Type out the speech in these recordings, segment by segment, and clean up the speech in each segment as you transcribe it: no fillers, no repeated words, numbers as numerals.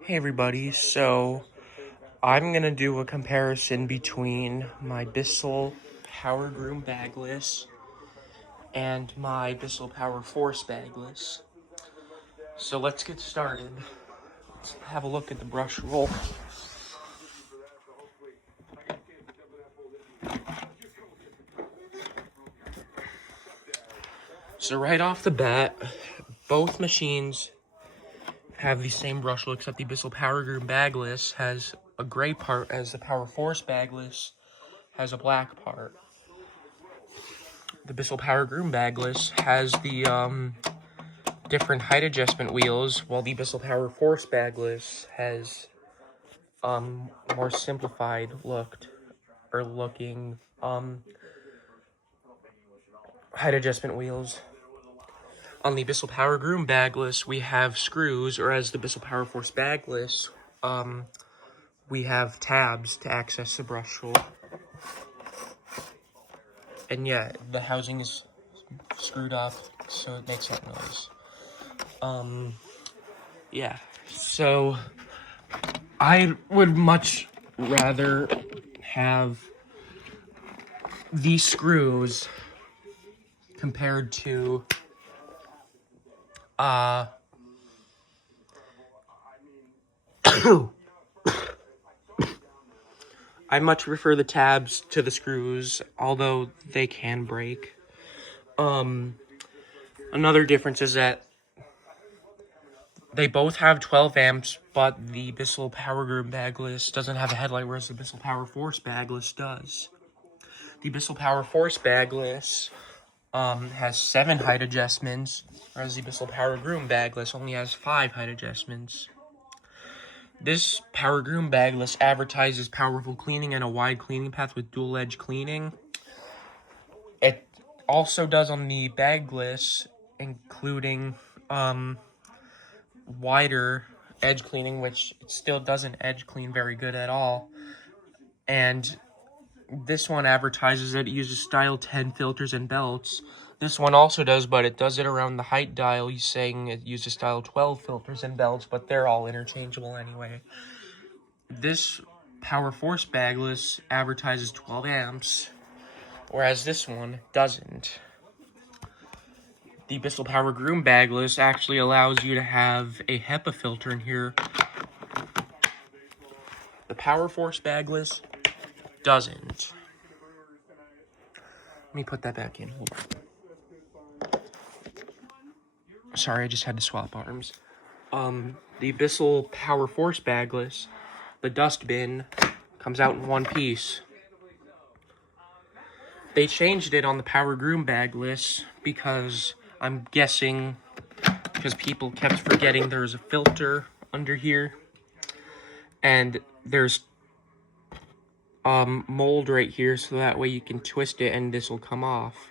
Hey everybody, so I'm going to do a comparison between my Bissell PowerGroom Bagless and my Bissell PowerForce Bagless. So let's get started. Let's have a look at the brush roll. So right off the bat, both machines have the same brush roll, except the Bissell PowerGroom Bagless has a gray part, as the PowerForce Bagless has a black part. The Bissell PowerGroom Bagless has the different height adjustment wheels, while the Bissell PowerForce Bagless has more simplified looking height adjustment wheels. On the Bissell PowerGroom Bagless, we have screws, or as the Bissell PowerForce Bagless, we have tabs to access the brush roll. And yeah, the housing is screwed up, so it makes that noise. Yeah, so I would much rather have these screws compared to I much prefer the tabs to the screws, although they can break. Another difference is that they both have 12 amps, but the Bissell PowerGroom Bagless doesn't have a headlight, whereas the Bissell PowerForce Bagless does. The Bissell PowerForce Bagless has 7 height adjustments, whereas the Bissell PowerGroom Bagless only has 5 height adjustments. This PowerGroom Bagless advertises powerful cleaning and a wide cleaning path with dual edge cleaning. It also does on the Bagless, including wider edge cleaning, which it still doesn't edge clean very good at all. And this one advertises that it uses style 10 filters and belts. This one also does, but it does it around the height dial. He's saying it uses style 12 filters and belts, but they're all interchangeable anyway. This PowerForce Bagless advertises 12 amps, whereas this one doesn't. The Bissell PowerGroom Bagless actually allows you to have a HEPA filter in here. The PowerForce Bagless doesn't. Let me put that back in. Hold on. Sorry, I just had to swap arms. The Bissell PowerForce Bagless, the dust bin, comes out in one piece. They changed it on the PowerGroom Bagless because I'm guessing because people kept forgetting there's a filter under here, and there's mold right here, so that way you can twist it and this will come off.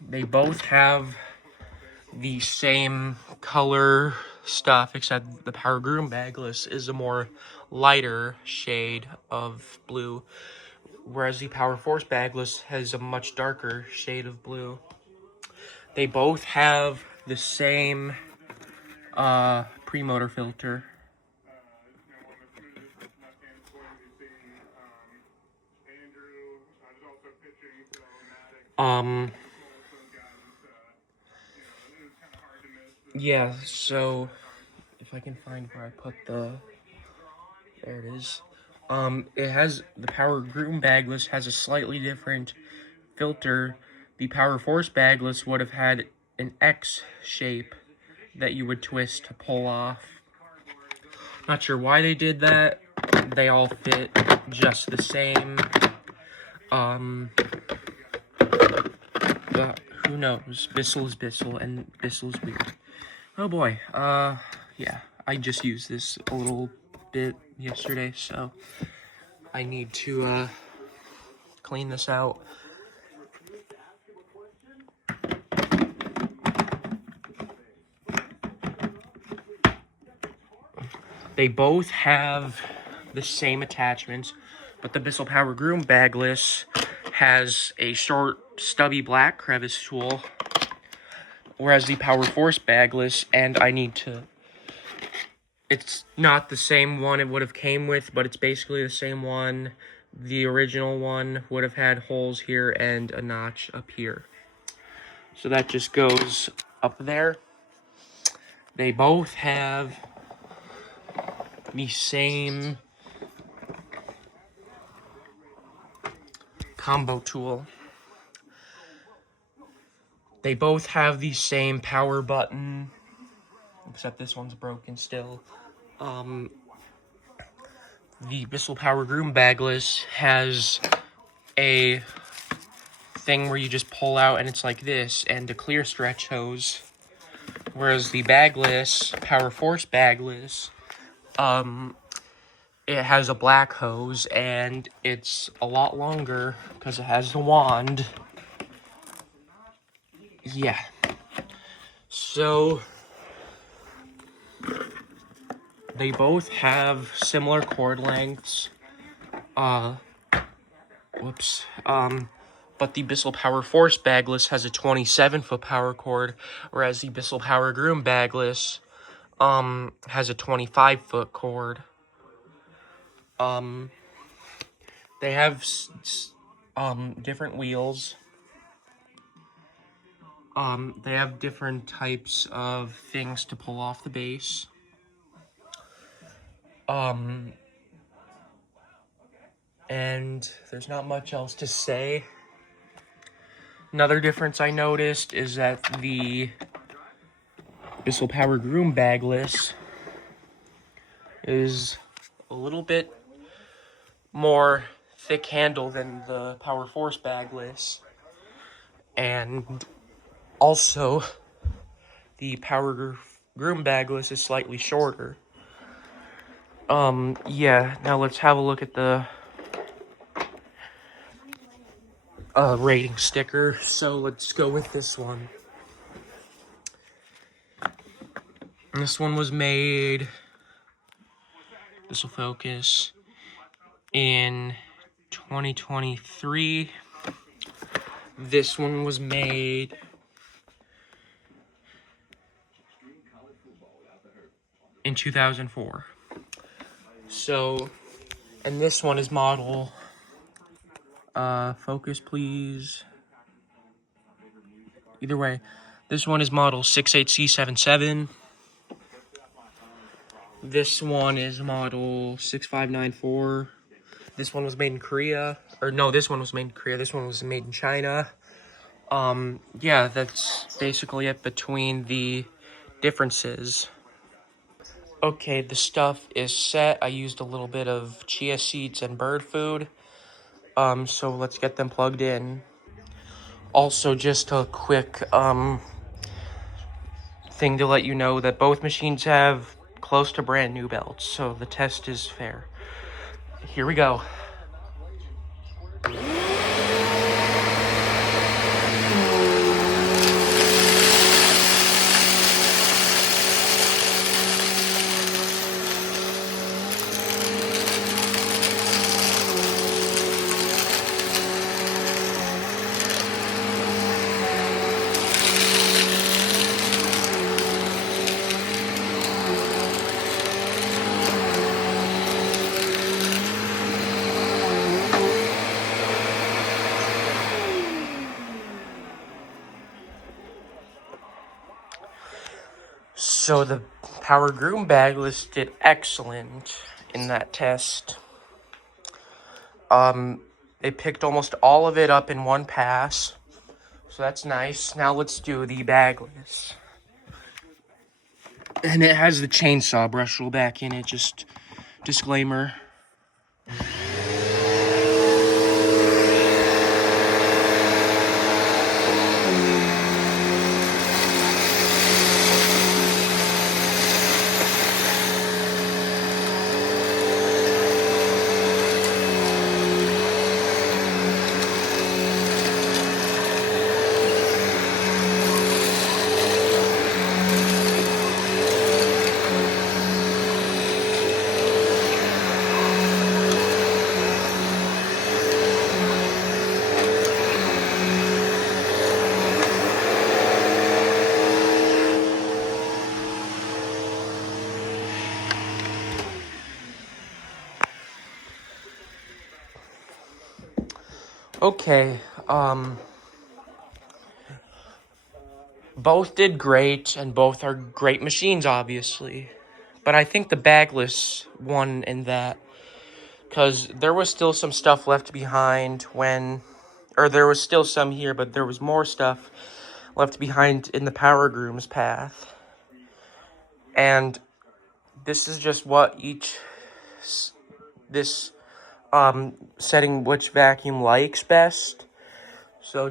They both have the same color stuff, except the PowerGroom Bagless is a more lighter shade of blue, whereas the PowerForce Bagless has a much darker shade of blue. They both have the same pre-motor filter. Yeah, so if I can find where I put there it is. It has, the PowerGroom Bagless has a slightly different filter. The PowerForce Bagless would have had an X shape that you would twist to pull off. Not sure why they did that. They all fit just the same. But who knows? Bissell is Bissell, and Bissell's weird. Oh boy. Yeah. I just used this a little bit yesterday, so I need to clean this out. They both have the same attachments, but the Bissell PowerGroom Bagless has a short, stubby black crevice tool, whereas the PowerForce Bagless, and I need to It's not the same one it would have came with, but it's basically the same one. The original one would have had holes here and a notch up here. So that just goes up there. They both have the same combo tool. They both have the same power button, except this one's broken still. The Bissell PowerGroom Bagless has a thing where you just pull out and it's like this, and a clear stretch hose. Whereas the Bagless, PowerForce Bagless, it has a black hose and it's a lot longer because it has the wand. Yeah. So they both have similar cord lengths. But the Bissell PowerForce Bagless has a 27-foot power cord, whereas the Bissell PowerGroom Bagless has a 25-foot cord. They have different wheels. They have different types of things to pull off the base. And there's not much else to say. Another difference I noticed is that the Bissell PowerGroom Bagless is a little bit more thick handle than the PowerForce Bagless. And also, the PowerGroom Bagless is slightly shorter. Yeah, now let's have a look at the rating sticker. So let's go with this one. This one was made, this will focus, in 2023. This one was made in 2004. So, and this one is model, focus please. Either way, this one is model 68C77. This one is model 6594. This one was made in Korea. Or no, this one was made in Korea. This one was made in China. Yeah, that's basically it between the differences. Okay, the stuff is set. I used a little bit of chia seeds and bird food. So let's get them plugged in. Also, just a quick, thing to let you know that both machines have close to brand new belts, so the test is fair. Here we go. So the PowerGroom Bagless did excellent in that test. It picked almost all of it up in one pass, so that's nice. Now let's do the Bagless. And it has the chainsaw brush tool back in it, just disclaimer. Okay, both did great, and both are great machines, obviously. But I think the Bagless won in that, because there was still some stuff left behind or there was still some here, but there was more stuff left behind in the PowerGroom's path. And this is just what this setting which vacuum likes best. So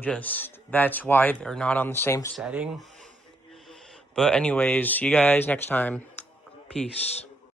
that's why they're not on the same setting. But anyways, see you guys next time. Peace.